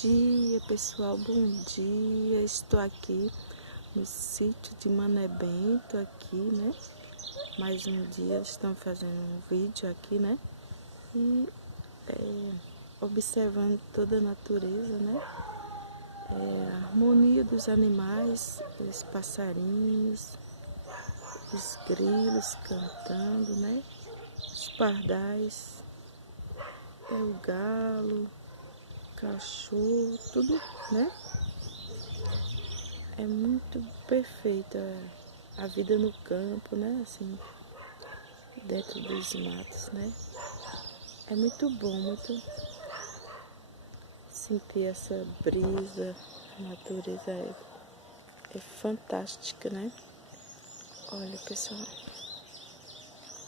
dia, pessoal, bom dia. Estou aqui no sítio de Mané Bento, aqui, né? Mais um dia, estamos fazendo um vídeo aqui, né? E observando toda a natureza, né? A harmonia dos animais, os passarinhos, os grilos cantando, né? Os pardais, o galo, cachorro, tudo, né? É muito perfeita a vida no campo, né? Assim, dentro dos matos, né? É muito bom, muito sentir essa brisa, a natureza é fantástica, né? Olha, pessoal,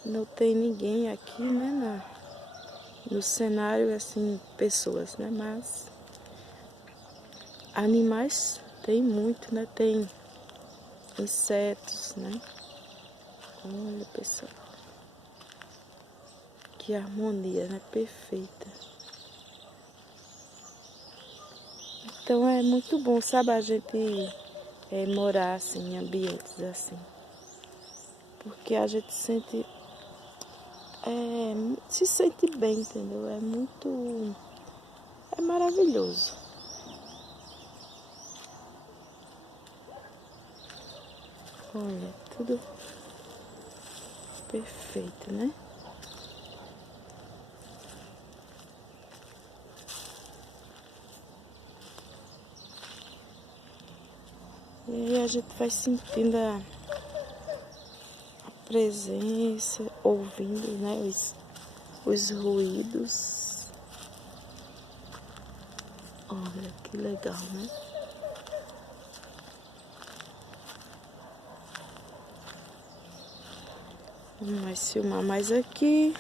não tem ninguém aqui, né? No cenário, assim, pessoas, né? Mas animais tem muito, né? Tem insetos, né? Olha, pessoal, que harmonia, né? Perfeita. Então é muito bom, sabe, a gente morar assim, em ambientes assim. Porque a gente se sente bem, entendeu? É maravilhoso. Olha, tudo perfeito, né? E aí a gente vai sentindo a presença, ouvindo, né, os ruídos. Olha que legal, né? Vamos filmar mais aqui.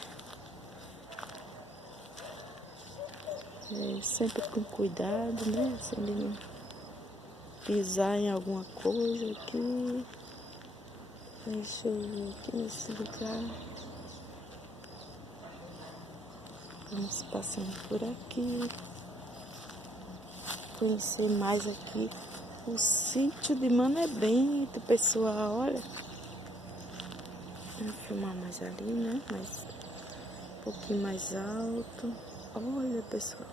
Sempre com cuidado, né? Assim, de não pisar em alguma coisa aqui. Deixa eu ver aqui nesse lugar. Vamos passando por aqui. Conhecer mais aqui o sítio de Mané Bento, pessoal, olha. Vamos filmar mais ali, né? Mais, um pouquinho mais alto. Olha, pessoal.